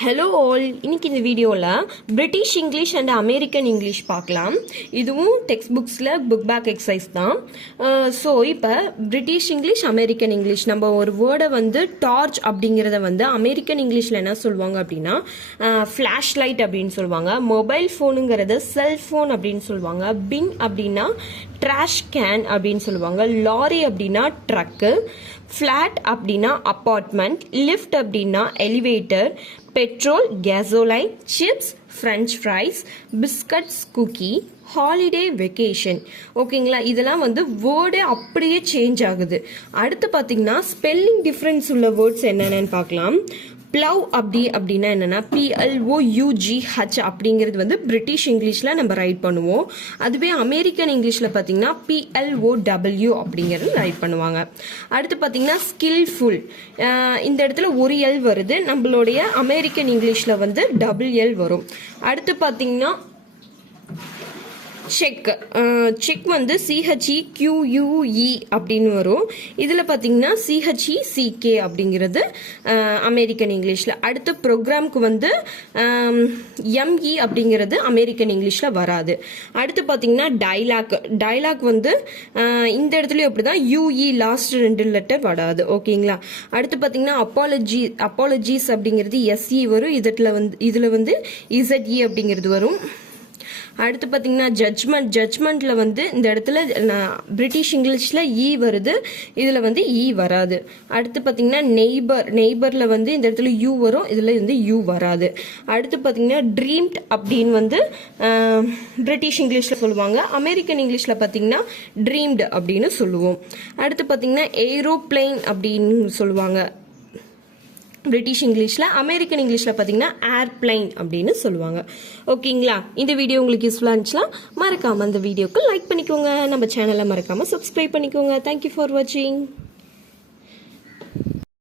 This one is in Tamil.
ஹலோ ஆல், இன்னைக்கு இந்த வீடியோவில் British English and American English பார்க்கலாம். இதுவும் டெக்ஸ்ட் புக்ஸில் புக் பேக் எக்ஸசைஸ் தான். ஸோ இப்போ பிரிட்டிஷ் இங்கிலீஷ் அமெரிக்கன் இங்கிலீஷ் நம்ம ஒரு வேர்டை வந்து டார்ச் அப்படிங்கிறத வந்து அமெரிக்கன் இங்கிலீஷில் என்ன சொல்லுவாங்க அப்படின்னா ஃப்ளாஷ் லைட் அப்படின்னு சொல்லுவாங்க. மொபைல் ஃபோனுங்கிறத செல்ஃபோன் அப்படின்னு சொல்லுவாங்க. பின் அப்படின்னா ட்ராஷ் கேன் அப்படின்னு சொல்லுவாங்க. லாரி அப்படின்னா ட்ரக்கு. ஃப்ளாட் அப்படின்னா அப்பார்ட்மெண்ட். லிஃப்ட் அப்படின்னா elevator. Petrol gasoline. Chips French fries. Biscuits cookie. Holiday vacation. ஓகேங்களா, இதெல்லாம் வந்து வேர்டே அப்படியே சேஞ்ச் ஆகுது. அடுத்து பார்த்தீங்கன்னா ஸ்பெல்லிங் டிஃப்ரென்ஸ் உள்ள வேர்ட்ஸ் என்னென்னு பார்க்கலாம். ப்ளவ் அப்படின்னா என்னன்னா PLOUGH அப்படிங்கிறது வந்து பிரிட்டிஷ் இங்கிலீஷில் நம்ம ரைட் பண்ணுவோம். அதுவே அமெரிக்கன் இங்கிலீஷில் பார்த்தீங்கன்னா PLOW அப்படிங்கிறது ரைட் பண்ணுவாங்க. அடுத்து பார்த்தீங்கன்னா ஸ்கில்ஃபுல், இந்த இடத்துல ஒரு எல் வருது. நம்மளுடைய அமெரிக்கன் இங்கிலீஷில் வந்து டபுள் எல் வரும். அடுத்து பார்த்தீங்கன்னா செக் வந்து CHEQUE அப்படின்னு வரும். இதில் பார்த்தீங்கன்னா CHECK அப்படிங்கிறது அமெரிக்கன் இங்கிலீஷில். அடுத்த ப்ரோக்ராம்க்கு வந்து ME அப்படிங்கிறது அமெரிக்கன் இங்கிலீஷில் வராது. அடுத்து பார்த்தீங்கன்னா டைலாக் வந்து இந்த இடத்துலையும் அப்படி தான் UE லாஸ்ட் 2 லெட்டர் வராது. ஓகேங்களா. அடுத்து பார்த்தீங்கன்னா அப்பாலஜிஸ் அப்படிங்கிறது SE வரும். இதில் வந்து ZE அப்படிங்கிறது வரும். அடுத்து பார்த்தீங்கன்னா ஜட்ஜ்மெண்ட்ல வந்து இந்த இடத்துல பிரிட்டிஷ் இங்கிலீஷில் E வருது, இதில் வந்து E வராது. அடுத்து பார்த்தீங்கன்னா நெய்பரில் வந்து இந்த இடத்துல U வரும், இதில் வந்து U வராது. அடுத்து பார்த்தீங்கன்னா ட்ரீம்ட் அப்படின்னு வந்து பிரிட்டிஷ் இங்கிலீஷில் சொல்லுவாங்க. அமெரிக்கன் இங்கிலீஷில் பார்த்தீங்கன்னா ட்ரீம்டு அப்படின்னு சொல்லுவோம். அடுத்து பார்த்தீங்கன்னா ஏரோப்ளைன் அப்படின்னு சொல்லுவாங்க பிரிட்டிஷ் இங்கிலீஷில். அமெரிக்கன் இங்கிலீஷில் பார்த்தீங்கன்னா ஏர்பிளைன் அப்படின்னு சொல்லுவாங்க. ஓகேங்களா, இந்த வீடியோ உங்களுக்கு யூஸ்ஃபுல்லாக இருந்துச்சுன்னா மறக்காமல் அந்த வீடியோக்கு லைக் பண்ணிக்கோங்க. நம்ம சேனலை மறக்காமல் சப்ஸ்கிரைப் பண்ணிக்கோங்க. தேங்க்யூ ஃபார் வாட்சிங்.